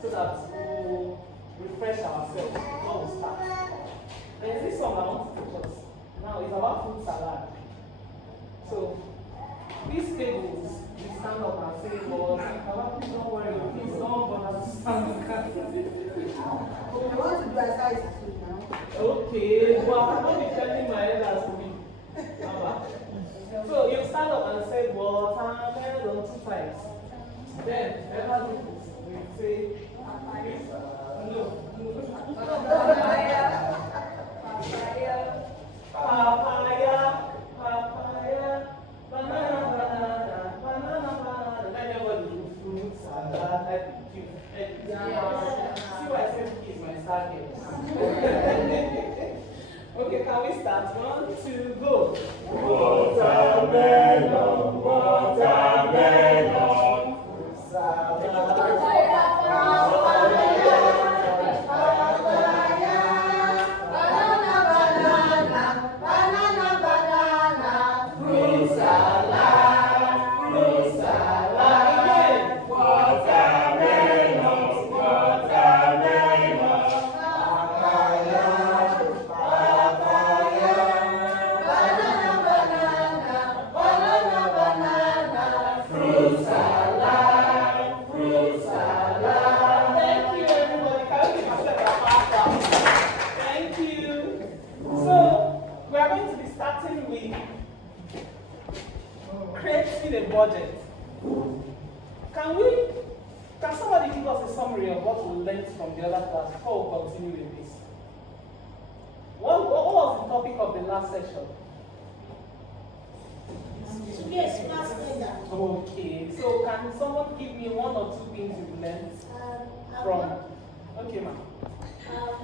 so that we'll refresh ourselves before we start. There's this song I want to teach us. Now it's about fruit salad. So these tables, we stand up and say, Lord, please don't worry, please don't bother to stand up. I want to do exercise now. Okay, well, I'm not be telling my elders to me. So you stand up and say, watermelon 2 times. Then, ever do this. We say, no. Papaya, banana, banana. Then everybody do fruit salad. See why I said is my target. Okay, can we start? 1, 2, go. Watermelon, budget. Can somebody give us a summary of what we learned from the other class before we continue with this? What was the topic of the last session? Yes, last session. Okay, so can someone give me 1 or 2 things you've learned from? Okay, ma'am.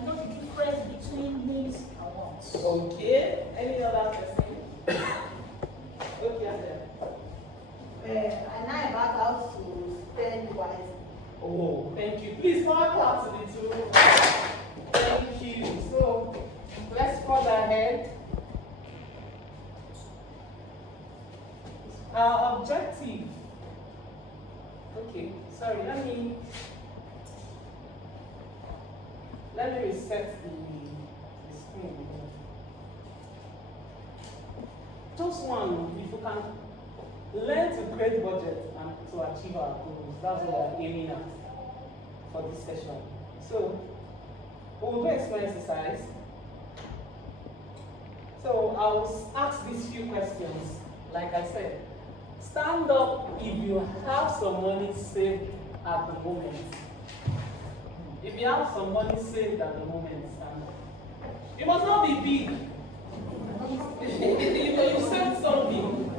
Know the difference between needs and wants. Okay, any other person? Okay, I'm there. I know about how to spend wisely. Oh, thank you. Please come clap to the two. Thank you. So, let's further ahead. Our objective. Okay, sorry, let me reset the screen. Just one, if you can learn to create budget and to achieve our goals. That's what we're aiming at for this session. So, we'll do explain exercise. So, I'll ask these few questions. Like I said, stand up if you have some money saved at the moment. If you have some money saved at the moment, stand up. You must not be big. You saved something.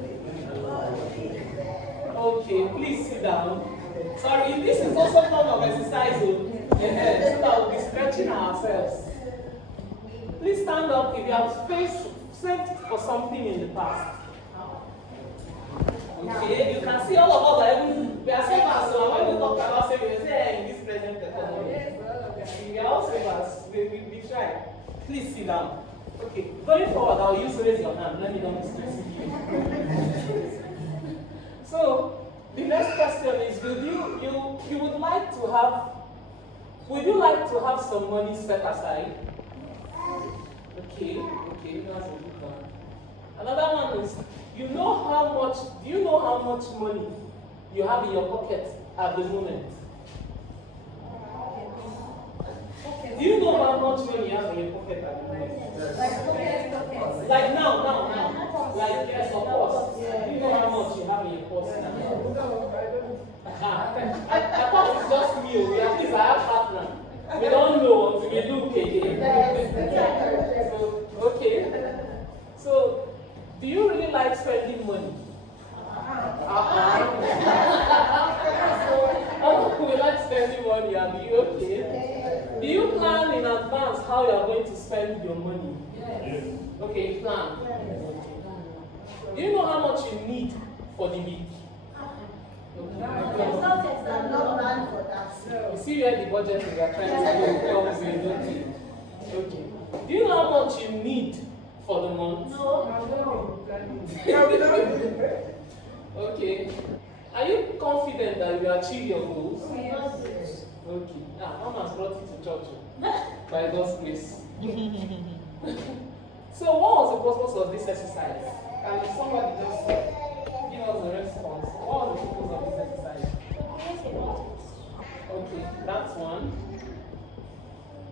Okay, please sit down. Sorry, this is also a form of exercise, so that we'll be stretching ourselves. Please stand up if you have saved for something in the past. Okay, you can see all of us are even, we are savers, so when we talk about saving, we say in this present economy. We are all savers, we try. Please sit down. Okay, going forward, I'll use raise your hand. Let me not be stressing you. So, the next question is, would you like to have some money set aside? Okay, that's a good one. Another one is, do you know how much money you have in your pocket at the moment? Do you know how much money you have in your pocket at the moment? Like now. Like, yes, of course. Do you know how much you have in your purse now? I thought it's just me. At least I have partner. We don't know until we look again. So, okay. So, do you really like spending money? We like spending money, are you okay? Do you plan in advance how you are going to spend your money? Yes. Okay, plan. Do you know how much you need for the week? You see where the budget we are trying to go comes in, don't you? Okay. Do you know how much you need for the month? No. Okay. Are you confident that you will achieve your goals? Yes. Okay. Now, Mom has brought you to church by God's grace. So, what was the purpose of this exercise? Can somebody just give us a response? What was the purpose of this exercise? Okay, that's one.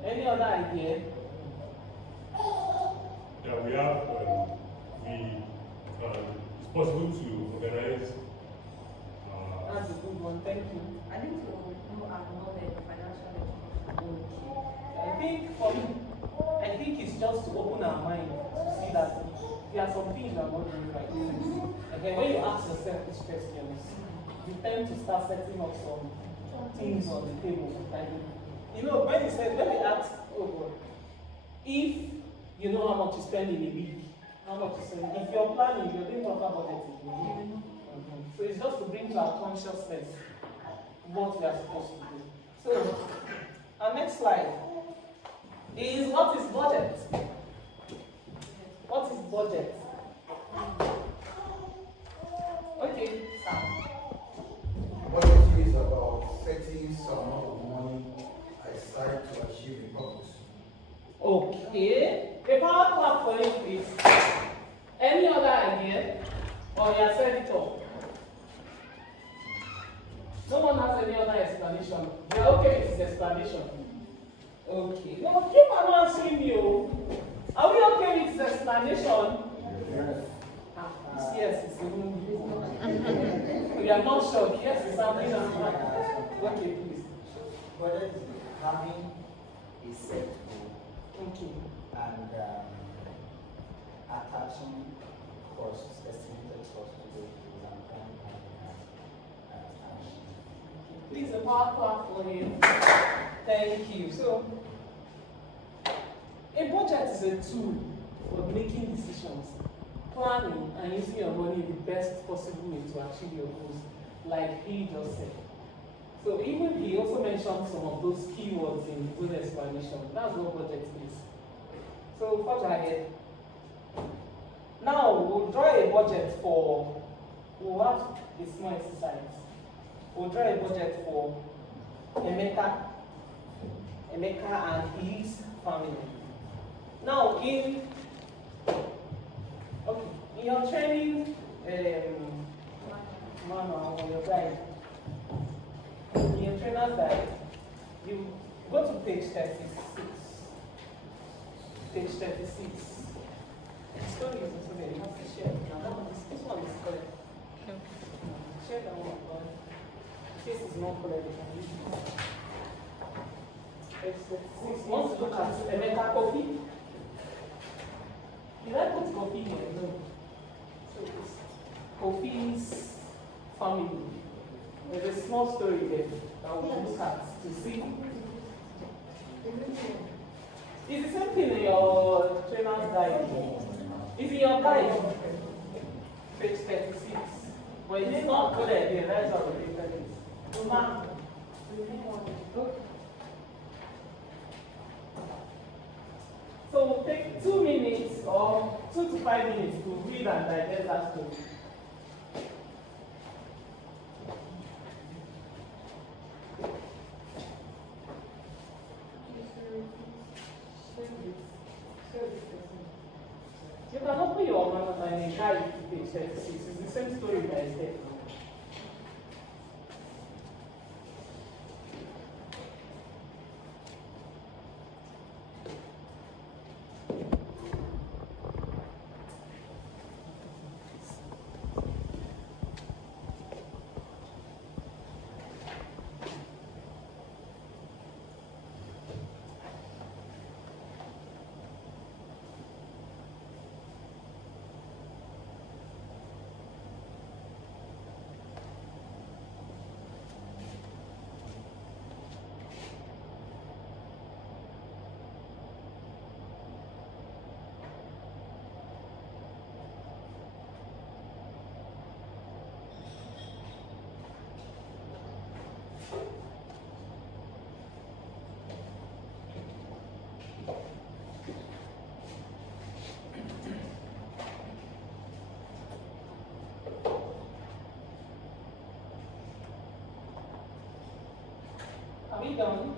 Any other idea? Yeah, we have, it's possible to organize. That's a good one, thank you. I need to know our knowledge, financial education. I think for me, I think it's just to open our mind to see that there are some things you are not doing right. And then when you ask yourself these questions, you tend to start setting up some things on the table. Like, you know, when they ask, oh God, if you know how much you spend in a week, how much you spend, if you're planning, you're doing proper budgeting. So it's just to bring to our consciousness what we are supposed to do. So, our next slide is what is budget? What is budget? Okay, Sam. Budget is about setting some amount of money aside to achieve a purpose. Okay. A power clap for you, please. Any other idea? Or you have said it all? No one has any other explanation. You are okay with this explanation? Okay. No, keep on answering you. Are we okay with this explanation? Yes, it's even you are not sure. Yes, it's something. Okay, please. Budget is having a set goal Okay. and attaching costs, estimated costs to the plan and action. Please, a power clap for him. Thank you. So, a budget is a tool for making decisions, planning, and using your money in the best possible way to achieve your goals, like he just said. So, even he also mentioned some of those keywords in his own explanation. That's what budget is. So, forge ahead. Now, we'll draw a budget for, we'll have a small exercise. We'll draw a budget for Emeka and his family. Now, in your training manual or your guide, in your trainer's guide, you go to page 36. Page 36. The story is also there. You have to share it. Now, this one is correct. Share that one. This is not correct. Page 36. Want to look at Emeka Kofi? Did I put Kofi here? No. So it's Kofi's family. There's a small story there that we'll look at to see. It's the same thing in your trainer's guide. It's in your guide, page 36. But it's not clear there, that's how the paper is. So we'll take 2 minutes or 2 to 5 minutes to read and digest that story. You can open your manual and guide to page 36. It's the same story that is there. we done?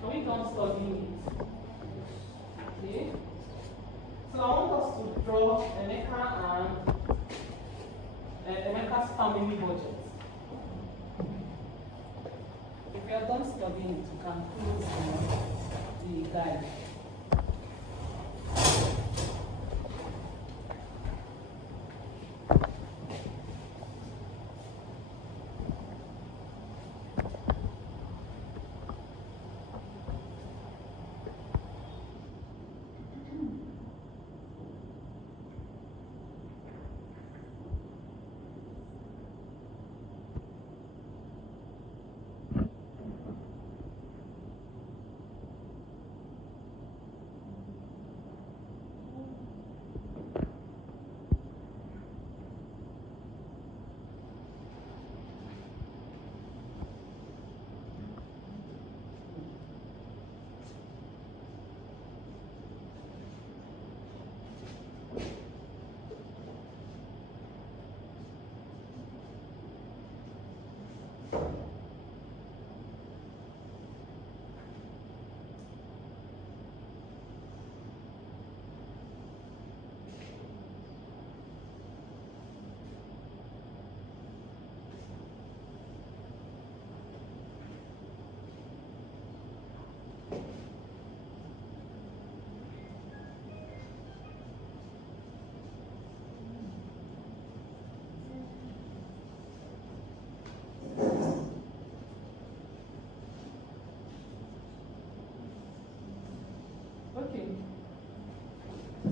Can we come study it? Okay. So I want us to draw Emeka and Emeka's family budget. If you are done studying it, you can close the guide. Okay.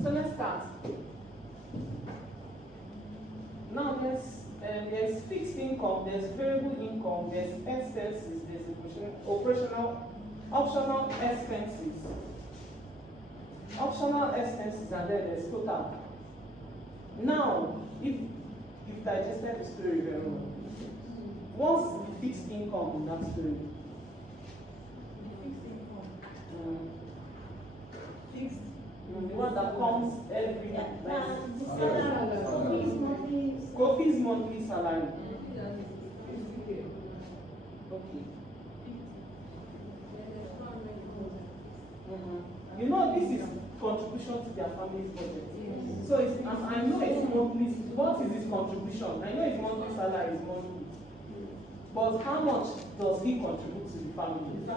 So let's start. Now there's fixed income, there's variable income, there's expenses, there's operational, optional expenses. Optional expenses, and then there's total. Now, if you've digested the story very well, what's the fixed income in that story? Fixed. The one that comes every Kofi's monthly salary. Okay. You know, this is contribution to their family's budget. So I know it's monthly. What is his contribution? I know his monthly salary is monthly. But how much does he contribute to the family? No,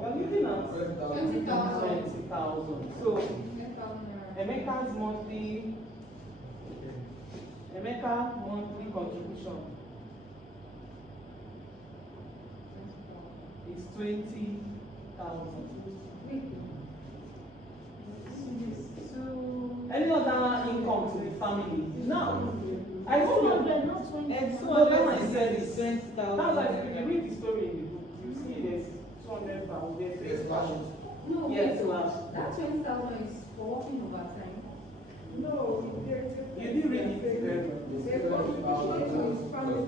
we're looking at 20,000. So Emeka's monthly contribution is 20,000. Any other income to the family? No. I don't know. And so then I said it's 20,000. That's like if you read the story in the book, you see there's 200,000. There's No, yes, that 20,000 is for working overtime. No, you didn't read it very well. There's contribution to his family.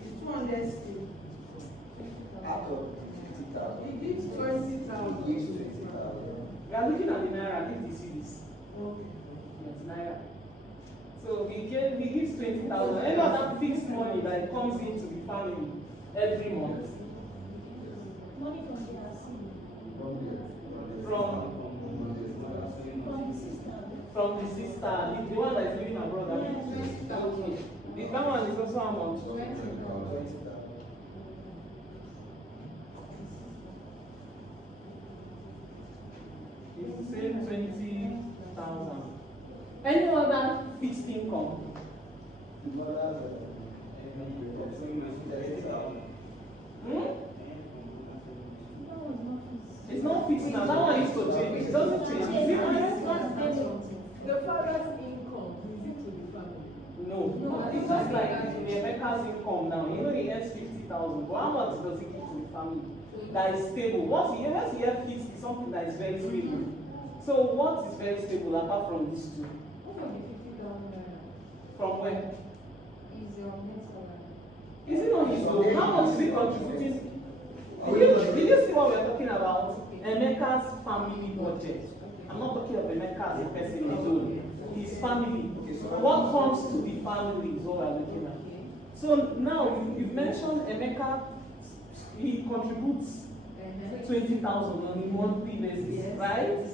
It's 200 still. Out of 50,000. He did 20,000. He gives 20,000. We are looking at the naira. I think this is Okay. yes, naira. So he gives 20,000. Any other fixed money that comes into the family every month Money from the RC. from the sister, the one that is living abroad. Yes. Okay. The That one is also how much? 20,000. It's the same 20,000. Any other fixed income? The mother's Hmm? It's not fixed now. That one is to change. It doesn't change. Is it fixed? The father's income, is it to the family? No. It's just like the America's income now. You know he earns 50,000. But how much does he give to the family? That is stable. Once you hear fixed is something that is very stable. So what is very stable apart from these two? What are the 50,000 naira? From where? Is your net salary? Is it not his own? How much is he contributing? Did you see what we're talking about? Emeka's family budget. I'm not talking of Emeka as a person alone. His family. What comes to the family is what we're looking at. So now you've mentioned Emeka, he contributes 20,000 on a monthly basis, right?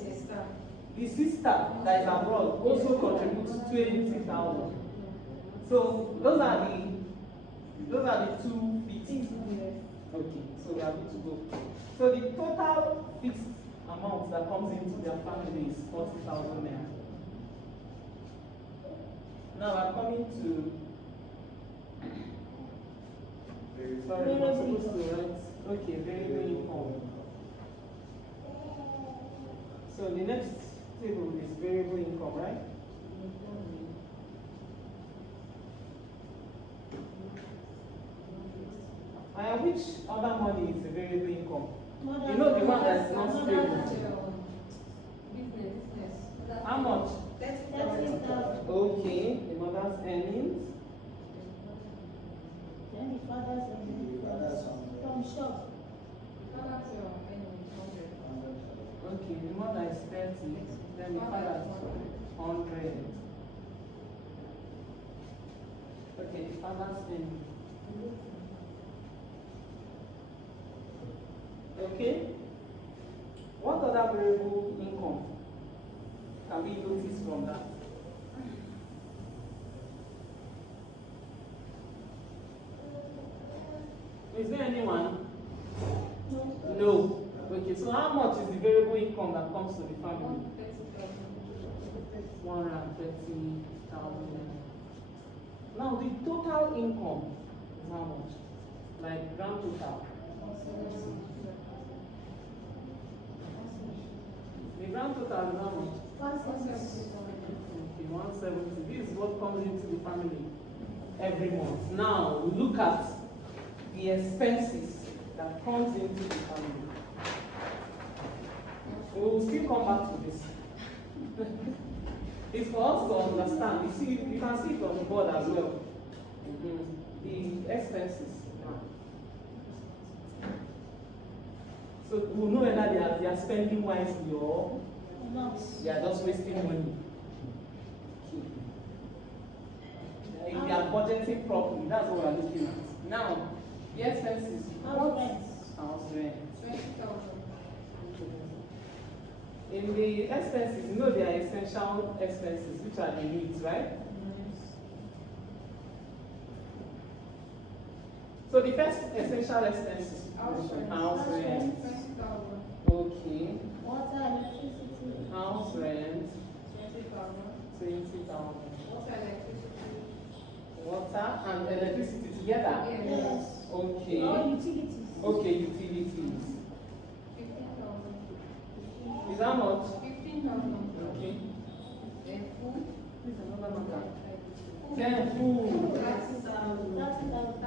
The sister that is abroad also contributes 20,000. So those are the two fixed. Okay, so we are good to go. So the total fixed amount that comes into their family is 40,000 naira. Now we're coming to. Sorry, I'm not supposed to write. Okay, variable income. So the next table is variable income, right? Which other money is a variable income? You know the one that's not stable. Business. How much? 30,000. Okay, the mother's earnings. Then the father's from shop. Father's earning 100. Okay, the mother is 30, then the father is 100. Okay, the father's earning. Okay. What other variable income can we notice from that? Is there anyone? No. Okay, so how much is the variable income that comes to the family? 130,000. Now the total income is how much? Like grand total. The grand total is how much? 170. Okay, 170. This is what comes into the family every month. Now look at the expenses that comes into the family. We will still come back to this. It's for us to understand. You see, you can see it on the board as well. The expenses. So we'll know whether they are spending wisely or they are just wasting money. If they are budgeting properly, that's what we are looking at. Now, the expenses. House rent. House rent. 20,000. In the expenses, you know there are essential expenses, which are the needs, right? So the first essential expenses. House rent. House rent. 20,000. Okay. Water, electricity. House rent. 20,000. 20,000. Water, electricity. Water and electricity together? Yes. Okay. All utilities. Okay, utilities. 15,000. Is that much? 15,000. Okay. Then food. This is another matter. Then food. 30,000. 30,000.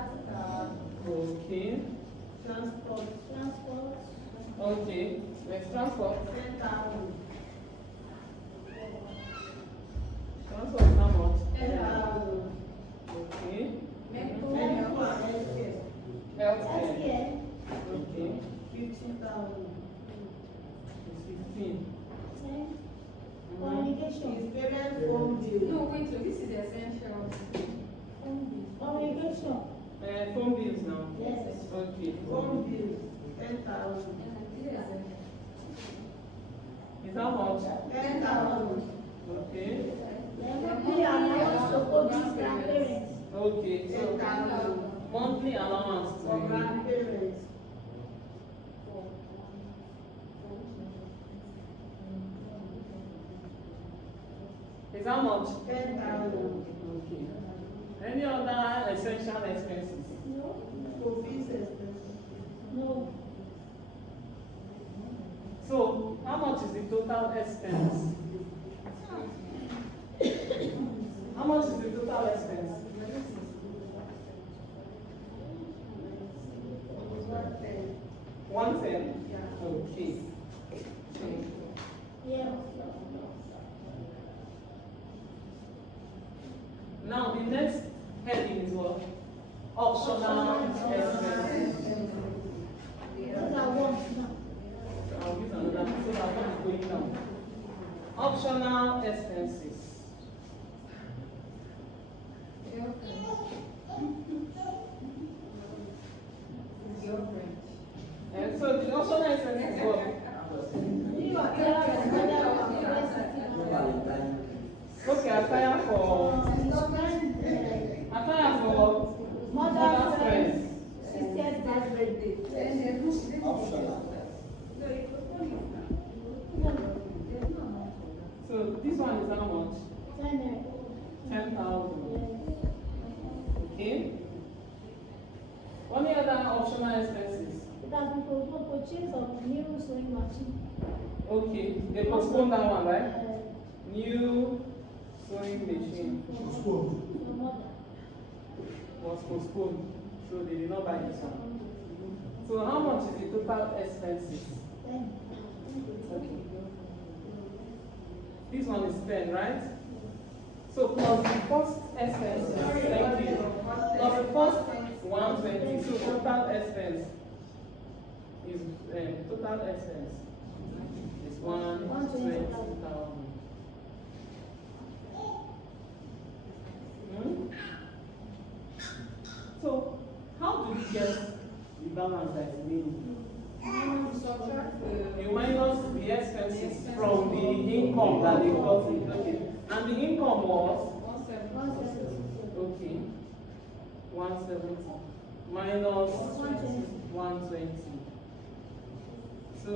Okay. Transport. Okay. Next transport. 10,000. Transport is how much? 10,000. Okay. Medical. Healthcare. Healthcare. Okay. 15,000. It's 15. Communication. Parent phone bill. No, wait, so this is essential. Communication. Phone bills now. Yes. Okay. Phone bill. 10,000. Is how much? 10,000. Okay. Then we are not supposed to grandparents. Okay, so 10,000. monthly allowance For to grandparents. is how much? 10,000. Okay. Any other essential expenses? School fees expenses. No. So, how much is the total expense? How much is the total expense? 110. Yeah. Okay. Yeah. Now the next heading is what? Optional expenses. Those are ones now. I'll use another so that one is going down. Optional expenses. And so the optional expenses is what? Okay, attire for mother's friends. So this one is how much? 10,000. Okay. Any other optional expenses? It has been proposed purchase of new sewing machine. Okay, they postponed that one, right? New sewing machine Your mother. was postponed, so they did not buy this one. So how much is the total expenses? 10. Okay. This one is 10, right? So plus the first expense, thank you. Plus the first 120, so total expense is total expense is 120,000. So how do we get the balance that is remaining? You minus the expenses from the income that they got in. Okay. And the income was? Okay. 170 minus 120. So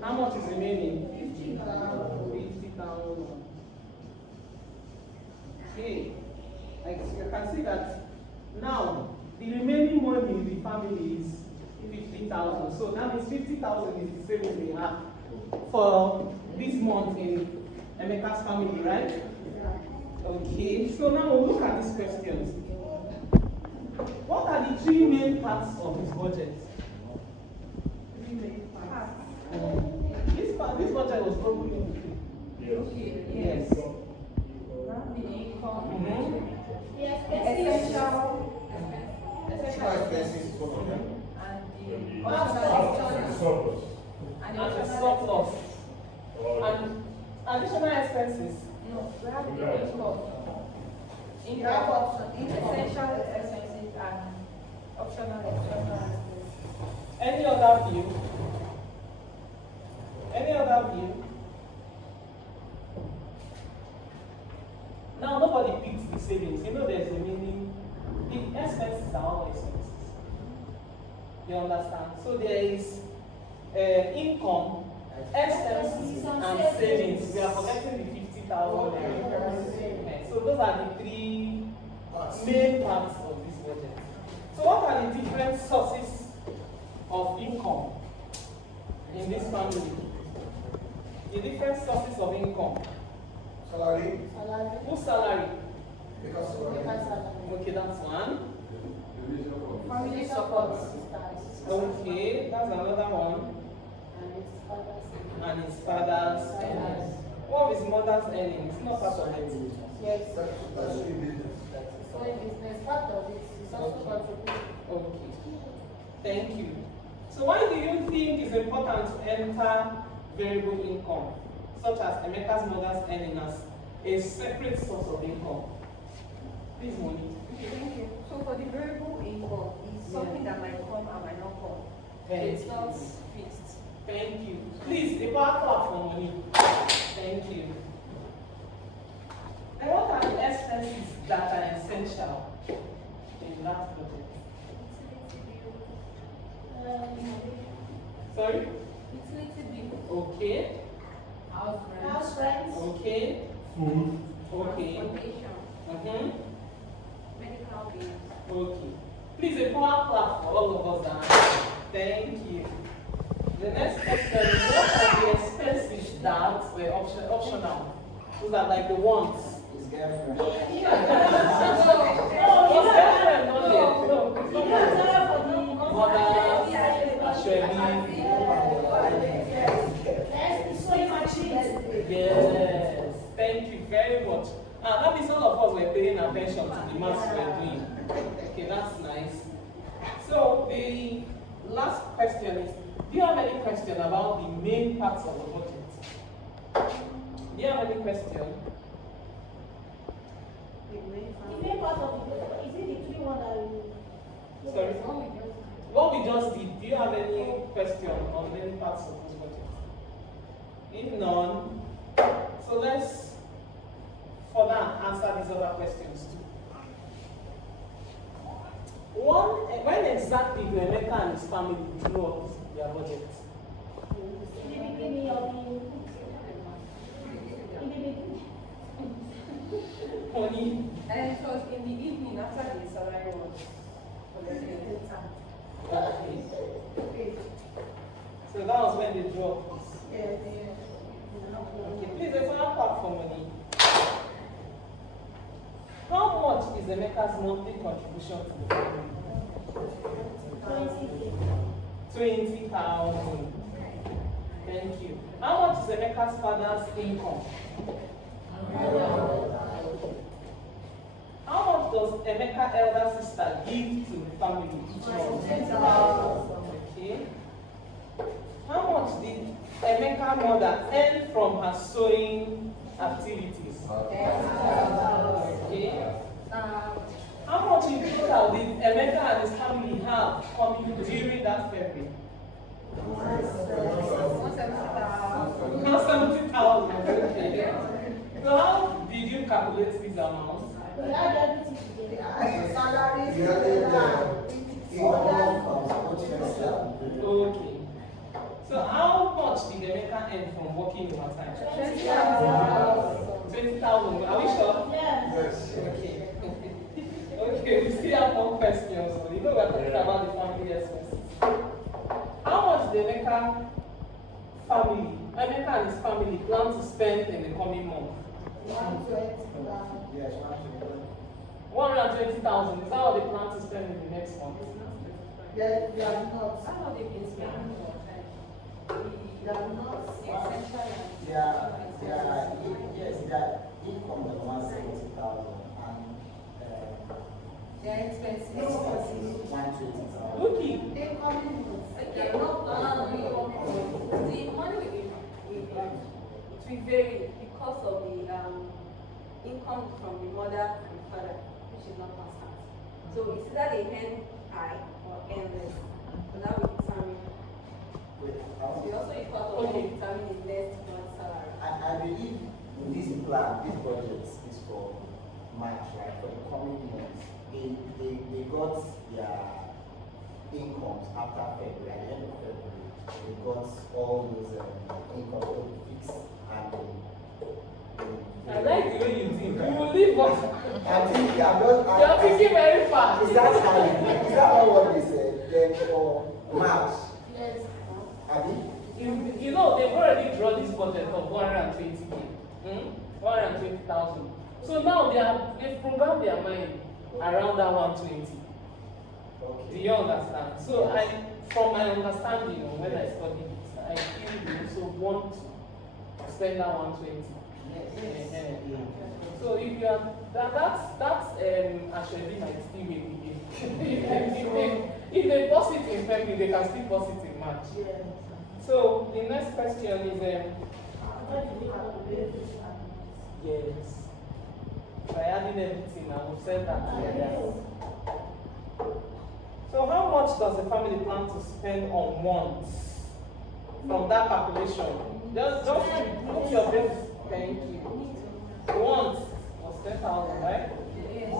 how much is remaining? 50,000. Okay. You can see that now the remaining money in the family is 50,000. So that means 50,000 is the savings they have for this month in Emeka's family, right? Okay. So now we'll look at these questions. What are the three main parts of this budget? Three main parts. This budget was broken into three. Yes. Yes. Yes, Extra expenses, both of them. Surplus. And the surplus. Or And additional expenses. Any other view? Any other view? Now nobody picks the savings. You know there's a meaning. The expenses are all expenses. You understand? So there is income, expenses, and savings. We are forgetting the 50,000. So those are the three main parts of this budget. So what are the different sources of income in this family? The different sources of income. Salary, Whose salary? because salary. Okay, that's one. Family support. Okay, that's another one. And his father's earnings. What is mother's earnings? It's not part of it. Yes. That's three business. So business part of it is also contributing. Okay. Thank you. So why do you think it's important to enter variable income, such as Emeka's mother's earning as a separate source of income? Please, Moni. Okay, thank you. So for the variable income, it's something that might come and might not come. Thank It's you. not fixed. Thank you. Please, a power clap for Moni. Thank you. And what are the expenses that are essential? that budget? Sorry? Okay. House rent. Okay. Food. Okay. Mm-hmm. Medical bills. Okay. Please, a power clap for all of us that answer. Thank you. The next question is, what are the expenses that were optional? Those are like the wants. His girlfriend. No, his girlfriend, not yet. No, it's not mother, Ashwebi. Yes, thank you very much. That means all of us were paying attention to the maths we were doing. Okay, that's nice. So the last question is, do you have any question about the main parts of the budget? Do you have any question? The main part of it, is it the three one that we... Sorry? What we just did, do you have any question on any parts of this budget? If none, so let's, for that, answer these other questions too. When exactly do Emeka and his family drew up their budget? In the beginning of the... Honey? And it was in the evening after the salary was collected. Okay. So that was when they drew up this. Okay, please, there's another part for money. How much is Emeka's monthly contribution to the family? 20,000. Thank you. How much is Emeka's father's income? How much does Emeka's elder sister give to the family each month? Okay. How much did Emeka's mother earn from her sewing activities? Okay. How much in total did Emeka and his family have coming during that February? 70,000. Okay. So how did you calculate these amounts? We add everything together. Salaries, Okay. So how much did Emeka earn from working overtime? 20,000. Are we sure? Yes. Okay. Okay, we still have more questions. So you know we're talking about the family expenses. How much did Emeka and his family plan to spend in the coming month? 120,000. Yes, 120,000. Is that what they plan to spend in the next month? They are not. How have they been spending more time? They are not. yes, their income was 170,000 and Their expenses. 120,000. Rookie. They come in. Okay, the money it will vary because of the income from the mother and father, which is not constant. So it's either they earn high or earn less. So that will determine. We also equal to determine the next month's salary. I believe this plan, this budget is for March, right? For the coming months. They got their incomes after February, at the end of February. They got all those income fixed and I like the way you think. You will leave what? I think I'm not. You're thinking very fast. Is that not what they said? Then for March, Yes. You know, they've already drawn this budget of 120K. 120,000. So now they've programmed their mind around that 120. Do you understand? So from my understanding, when I studied it, I feel they also want to spend that 120. So if you are that's actually might still make the game. If they post it in February, they can still post it in March. So the next question is yes. By adding everything, I will say that. Yes. So how much does the family plan to spend on wants from that calculation? Just put your best. Thank you. Wants was 10,000, right? Yes.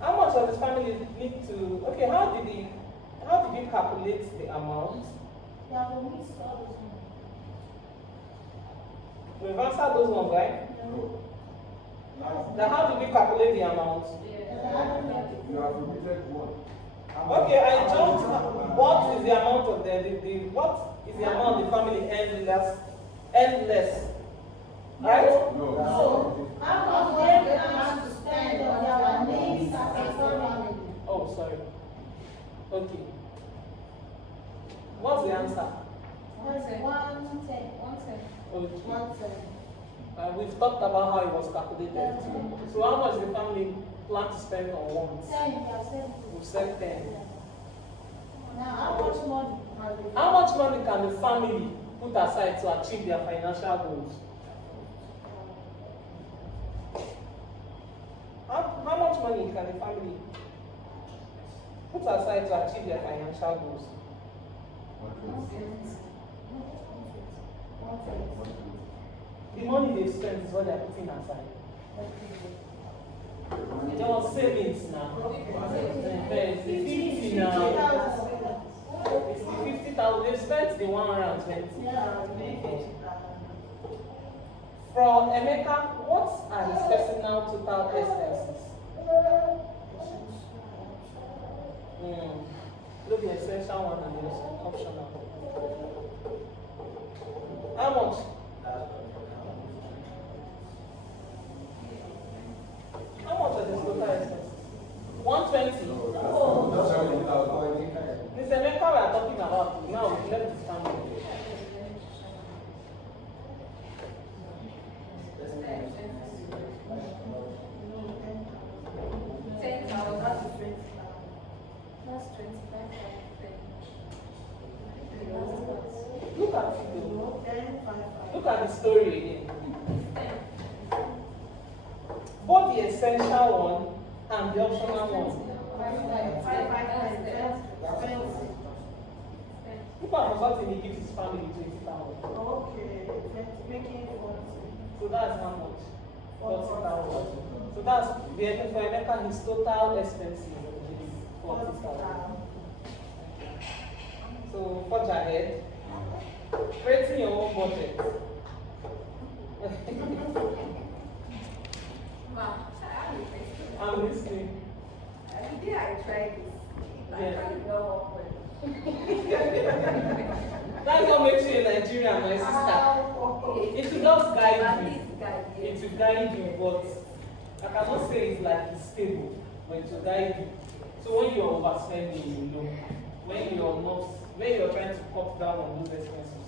How much of family need to, okay, how did you calculate the amount? Yeah, we mix all those ones. We've answered those ones, right? Now, how do we calculate the amount? You have repeated one. Okay, I jumped. What is the amount of what is the amount the family endless? Right? No. How much they plan to spend on their needs as a family? Oh, sorry. Okay. What's the answer? 110. Okay. 110. We've talked about how it was calculated. So how much the family plan to spend on wants? 10, you have said. We've said 10. Now, how much money have they? How much money can the family put aside to achieve their financial goals? How much money can the family put aside to achieve their financial goals? 120. The money they spend is what they're putting aside. There was savings now. It's the 50 now. It's the 50,000. They've spent the 120. For Emeka, what are his personal total expenses? Look the essential one and the optional. How much? How much are the total expenses? 120. Mr. Emeka, we are talking about now. We left this family. Look at it. Look at the story again. Both the essential one and the optional one. People are forgotten he gives his family 20,000. Okay, making 40. So that's how much? 40,000. So that's the for Emeka, his total expenses is 40,000. So forge ahead. Creating your own budget. I'm listening. The day I tried this, I tried it all well. That's what makes you a Nigerian, my sister. It will just guide you. It will guide you, but I cannot say it's like it's stable, but it will guide you. So when you're overspending, you know. When you're trying to cut down on those expenses,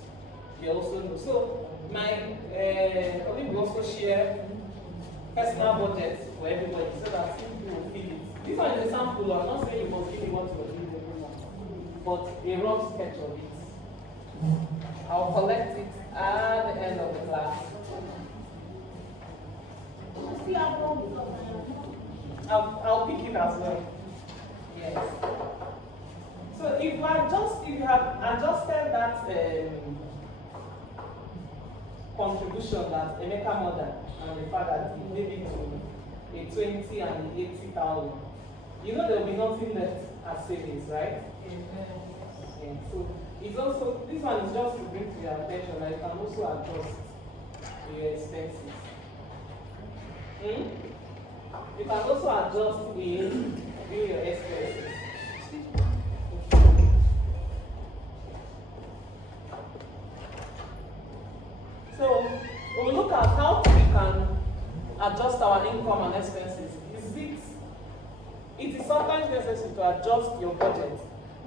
you also know. So my colleague will also share personal budget for everybody so that people will feel it. This one is a sample. I'm not saying you must give me what you're doing every month, but a rough sketch of it. I'll collect it at the end of the class. I'll pick it as well. Yes. So if you have adjusted that contribution that Emeka mother and the father did, maybe to a 20 and 80,000, you know there will be nothing left as savings, right? Yeah. So it's also, this one is just to bring to your attention that you can also adjust your expenses. You can also adjust in your expenses. So we'll look at how we can adjust our income and expenses. It is sometimes necessary to adjust your budget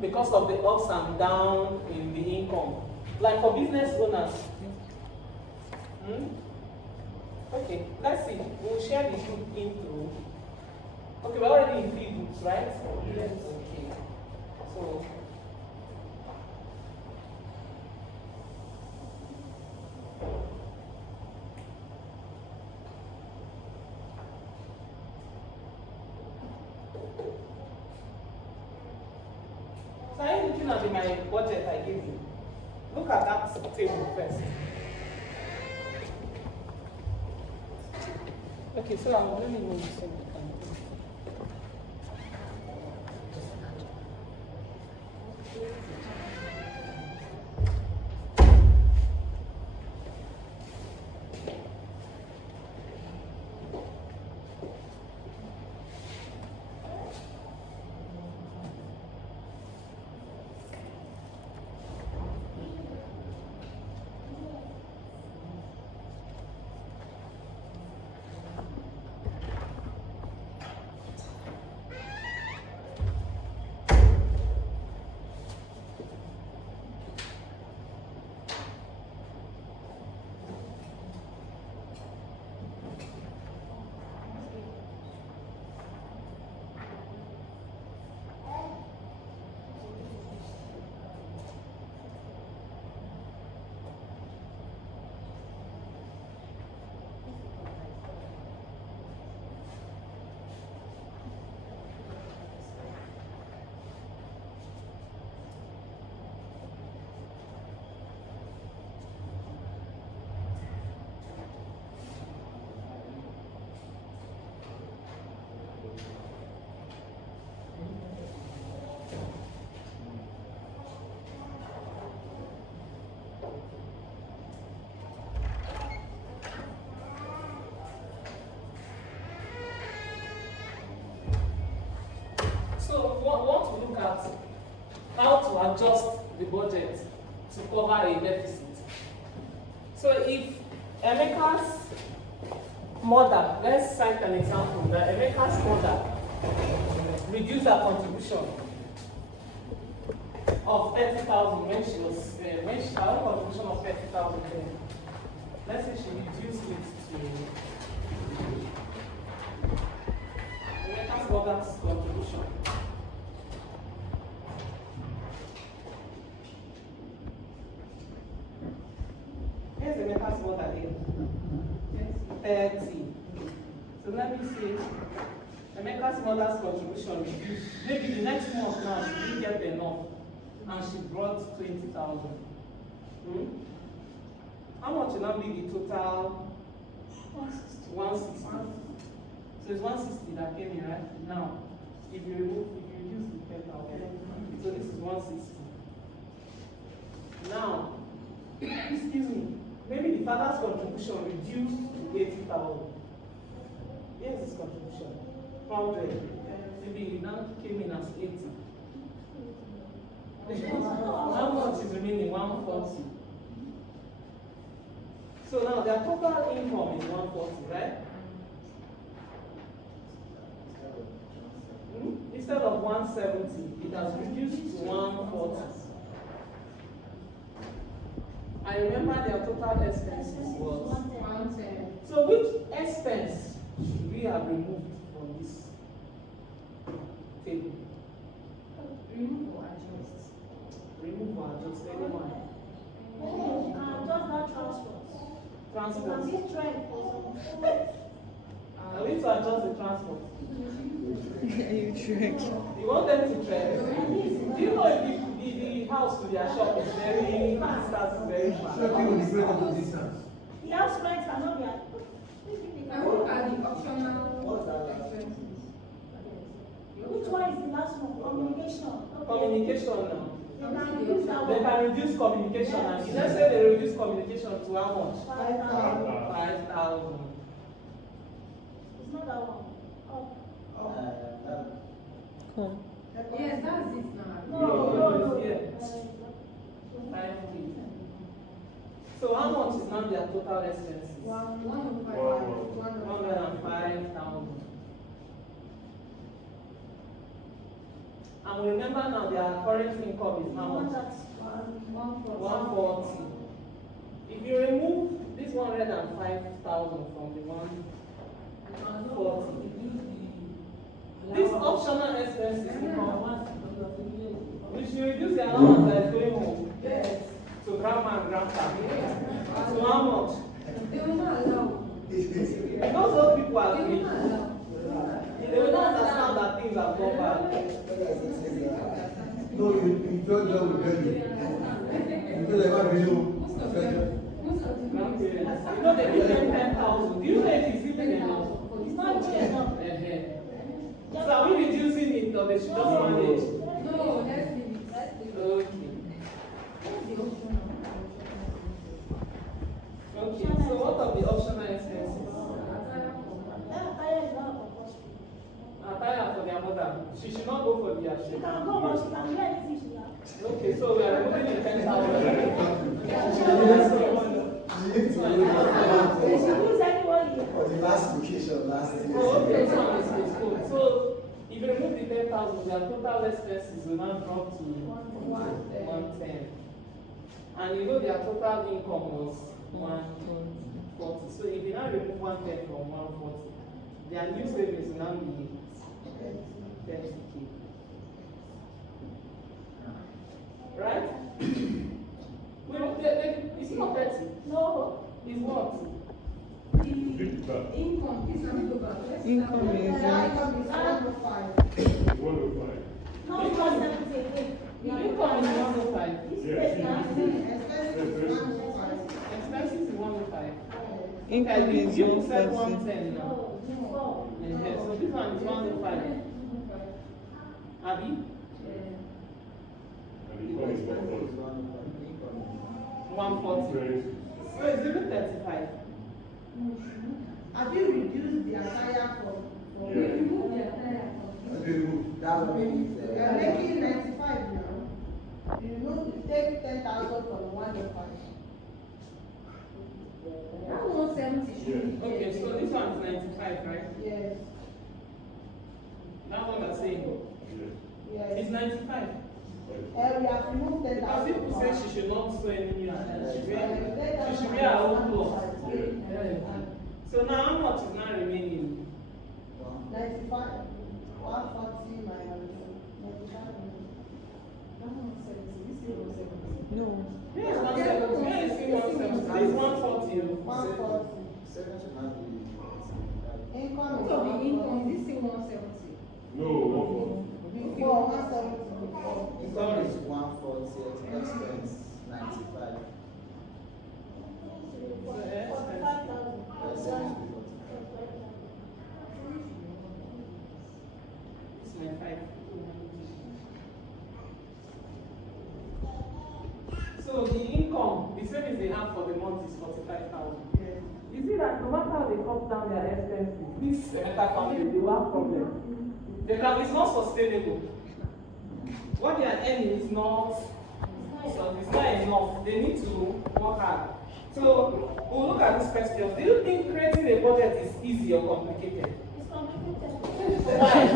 because of the ups and downs in the income. Like for business owners. Okay, let's see. We'll share the group into. Okay, we're already in 3 groups, right? Yes. Okay. So are you looking at my budget I gave you? Look at that table first. Okay, so I'm really going to send it. we want to look at how to adjust the budget to cover a deficit. So if Emeka's mother, let's cite an example, that Emeka's mother reduced her contribution of 30,000 when she was, when she had a contribution of 30,000 then. Let's say she reduced it to Emeka's mother's contribution. Here's Emeka's mother here. 30. So let me see. Emeka's mother's contribution reduced. Maybe the next month now she didn't get enough and she brought 20,000. How much will now be the total? 160. So it's 160 that came in, right? Now, if you reduce the 10,000, so this is 160. Now, excuse me, maybe the father's contribution reduced to 80,000. Here's his contribution, 100. Maybe it now came in as 80. How much is remaining? 140. So now their total income is 140, right? Instead of 170, it has reduced to 140. I remember their total expenses was 110. So which expense should we have removed from this table? Remove or adjust. Remove or adjust anyone? Just that transport. Transport. This trend for I need to adjust the transport. You trick. You want them to trek? Do you know if the house to their shop is very distance is very far? Shopping will be great of the distance. the house rent cannot be. And what are the optional What's that? expenses? Which one is the last one? Communication. Communication now. They can reduce that They one. can reduce communication and you just say they reduce communication to how much? 5,000. 5,000. It's not that one. Come. Yes, that's it now. No. Yeah. 5K. So how much is now their total expenses? 105,000. And remember now their current income is how much? 140. If you remove this 105,000 from the 140, this optional expenses become, we should reduce the allowance that is going home to grandma and grandpa. So how much? They will not allow. Because those people are They will rich, not allow. they will not understand that things have gone bad. No, you told them to tell you. You told them what we do. Most of them. Grandparents, you know they give them 10,000. Do you know if it's even enough? It's not enough. So are we reducing it or they should just manage? No, let's leave it. Okay. Okay, so what are the optional expenses? Attire for their mother. She should not go for the She ashram. can go, but she can wear anything she likes. Okay, so we are removing the 10,000. She use anyone here. For the last location last year. Oh, okay, so it's good. So if you remove the 10,000, their total expenses will now drop to 110. And you know their total income was 140. So if you now remove 110 from 140, their new savings will now be 30K. Right? It's not 30. No. It's what? The income is not over. Income is The income is 105. 105. No, it's not 70 again. The income is 105. This Yeah, place she- now. Expenses is 105. Income Okay, is you said 140. 110 now. Yeah, so this one is 105. Abi? And the income is 140. 140. So it's even 35. Have you reduced the attire from Yeah. Remove the attire. That That's what maybe You are making 95 now. You know, you take 10,000 from the 105. That 170 should be. Okay, so this one is 95, right? Yes. That's what I'm saying. Yes. It's 95. We have removed 10,000. Because people say she should not sew any new attire. She should wear her own clothes. So now how much is now remaining? 95. 140 minus 95. No. Yes, 170. Yeah, you see 170. This is 140. 140. 7 should not be. Income is So the income, this is 170. No, before 170 before. Income is 140, expense 95. It's 95. So the income, the savings they have for the month is 45,000. You see that no matter how they cut down their expenses, this better family, they will have problems. It's not sustainable. What they are earning is not, so it's not enough. They need to work hard. So we'll look at this question. Do you think creating a budget is easy or complicated? It's complicated. Why?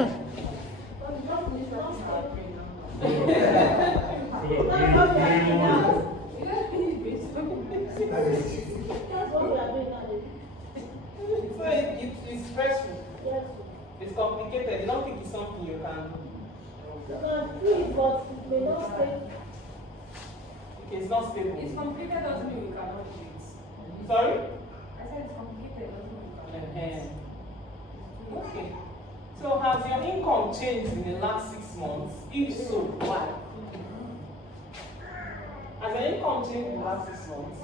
But you don't need to ask our brain now. That's what we are doing now. So it's stressful. Yes. It's complicated. You don't think it's something you can do. You can do it, but it may not stay. Okay, it's not stable. It's complicated doesn't mean we cannot do it. Sorry? I said it's complicated doesn't mean we cannot do it. Okay. So has your income changed in the last 6 months? If so, why? Has your income changed in the last 6 months?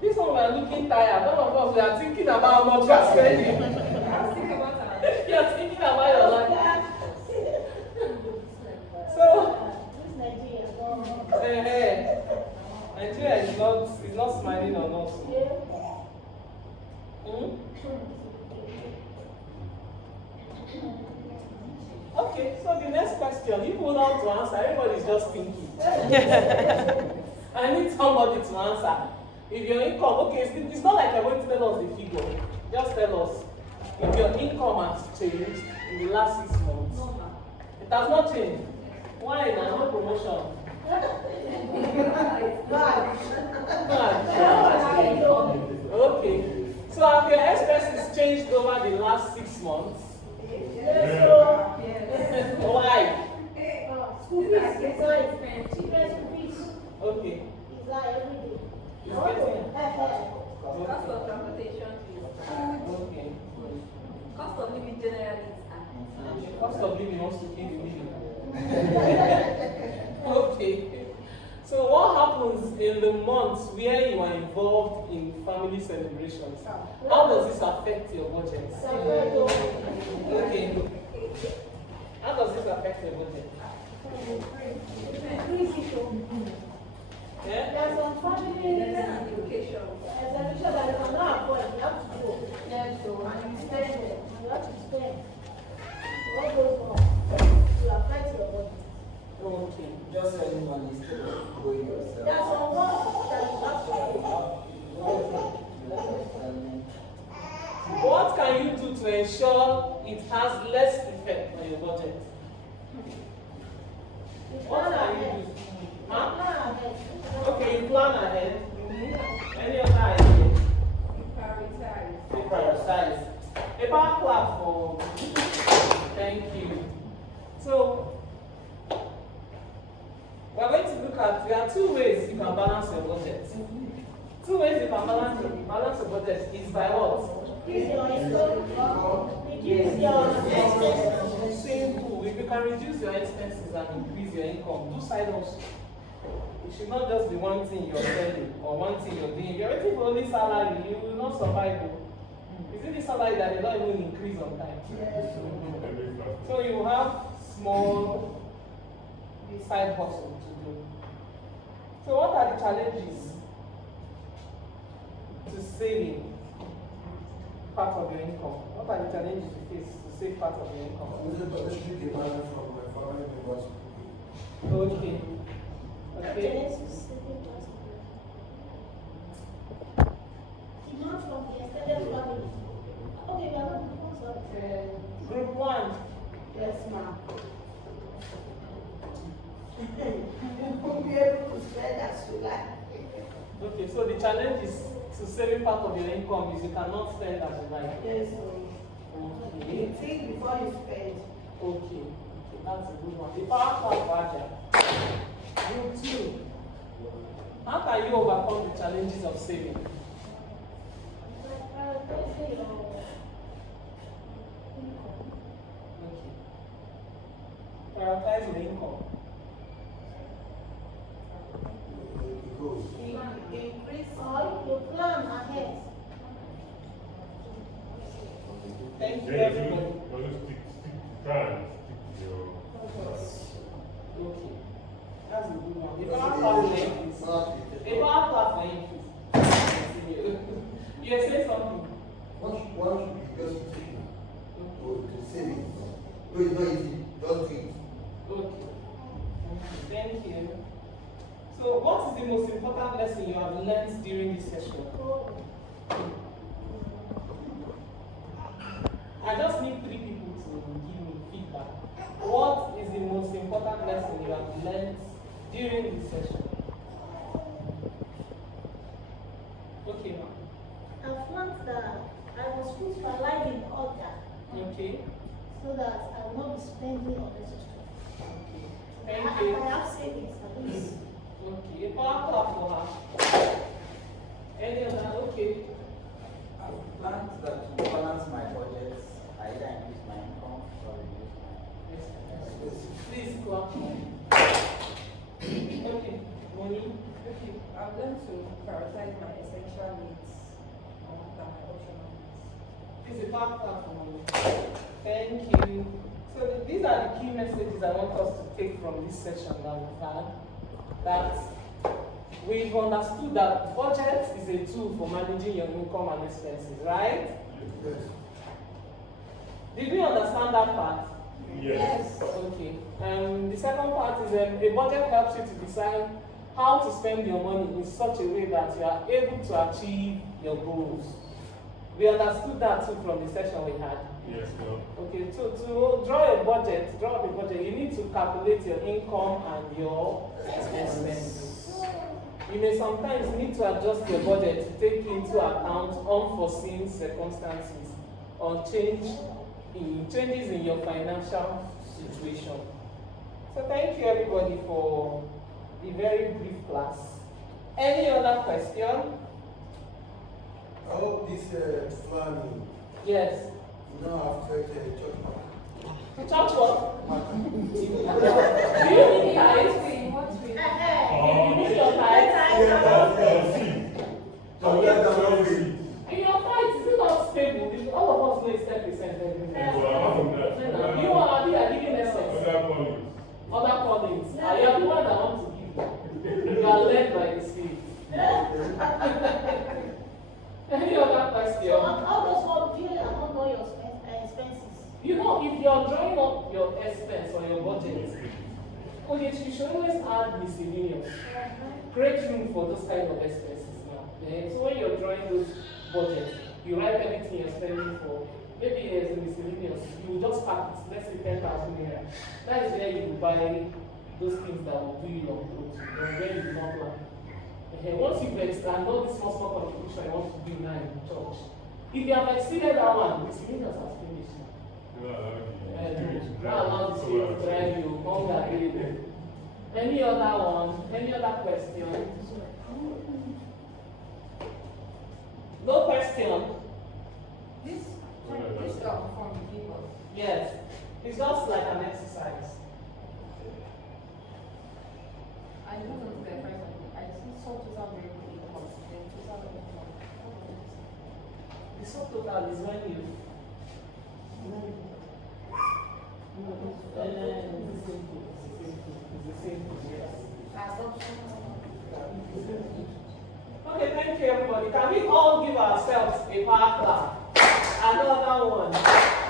This one we are looking tired. None of us we are thinking about how much we are spending. I was thinking about our You are thinking about your life. So This Nigeria, don't. Nigeria is not smiling on us. Yeah. Okay, so the next question, you hold on to answer. Everybody's just thinking. I need somebody to answer. If your income, okay, it's not like you're going to tell us the figure. Just tell us if your income has changed in the last 6 months. It has not changed. Why? Now, no promotion. Okay. So have your expenses changed over the last 6 months? Why? School fees, it's not expensive. Children's school fees, Okay. it's not every day. It's getting. cost of transportation fees. Okay. Cost of living generally is Cost of living wants to keep living. Okay. So what happens in the months where you are involved in family celebrations? How does this affect your budget? Okay. How does this affect your budget? Yeah? There are some families, education. exhibition that you cannot afford, you have to go. Yes, so, and you spend it, you have to spend. What goes on? You affect your budget. Okay. Just earning money instead of going yourself. There are some work that you have to What can you do to ensure it has less effect on your budget? What can you do? Huh? Okay, you plan ahead. Any other idea? Prioritize. You prioritize. A power clap for. Thank you. So, we're going to look at, there are 2 ways you can balance your budget. 2 ways you can balance your budget is by what? Simple. If you can reduce your expenses and increase your income, do side hustle. It should not just be one thing you're selling or one thing you're doing. If you're waiting for only salary, you will not survive. Is it the salary that will not even increase on time? So you have small side hustle to do. So what are the challenges to saving? part of your income? What are the challenges you face to save part of your income? I'm going to take the money from my family members. Okay. Okay. Demand from the extended family. Okay, we are not the ones of Group 1. Yes, ma'am. You won't be able to spend as you like. Okay, so the challenge is to saving part of your income is you cannot spend as you like. Yes, ma'am. Okay. You think before you spend. Okay, that's a good one. The power class budget. Group 2. How can you overcome the challenges of saving? Okay. Prioritize your income. Because Increase or you plan ahead. Thank you, Then everybody. you also try and stick to your Okay. That's a good one. The power class length is. The power class length is. You say something. one should be just intentional to save it. No, it's not easy. Just do it. Okay. Thank you. So, what is the most important lesson you have learned during this session? I just need 3 people to give me feedback. What is the most important lesson you have learned during this session? Okay, ma'am. I've learned that I must put my life in order Okay. so that I will not be spending unnecessarily. Thank I you. have savings at least. Okay. A power clap for her. Any other? Okay. I've learned that to balance my budgets, I either increase my income or reduce my Please clap. Okay. Money. Okay, I've learned to prioritize my essential needs more than my optional needs. It's a power clap for money. Thank you. So these are the key messages I want us to take from this session that we've had. That we've understood that budget is a tool for managing your income and expenses, right? Yes. Did you understand that part? Yes. Okay. The second part is a budget helps you to decide how to spend your money in such a way that you are able to achieve your goals. We understood that too from the session we had. Yes, no. Okay, so to draw a budget, you need to calculate your income and your expenses. You may sometimes need to adjust your budget to take into account unforeseen circumstances or changes in your financial situation. So thank you everybody for the very brief class. Any other question? I hope this planning, Yes. you know, after church. Church what? Do you need tithes? You need your tithes? In your tithes, is it not stable? All of us know it's 10% every month. You are giving essence. Other callings. You are the one that wants to give. You are led by the Spirit. Any other question? How does one deal among all your expenses? You know, if you are drawing up your expense or your budget, you should always add miscellaneous. Create room for those kind of expenses now. So when you're drawing those budgets, you write everything you're spending for. Maybe as a miscellaneous, you will just pack it, let's say 10,000 naira. That is where you will buy those things that will do your growth, or where you do not plan. Once you've extended all this small contribution you want to do now in church, if you have exceeded that one, miscellaneous has finished. Not allow the Spirit to drive you, not available. Any other one? Any other question? No question? This form you gave us. Yes. It's just like an exercise. I don't know the difference. I see total very good income, then total income. The subtotal is when you. It's the same thing, yes. Okay, thank you everybody. Can we all give ourselves a power clap? Another one.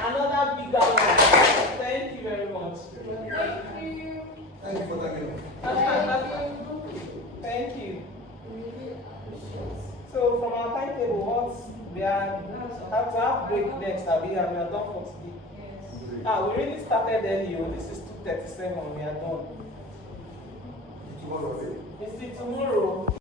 Another bigger one. Thank you very much. Thank you. Thank you for taking it. Thank you. So from our timetable, what we are have to have break next, Abi, and we are done for today. Ah, we really started early. Oh. This is 2:37. We are done. Tomorrow, It's tomorrow.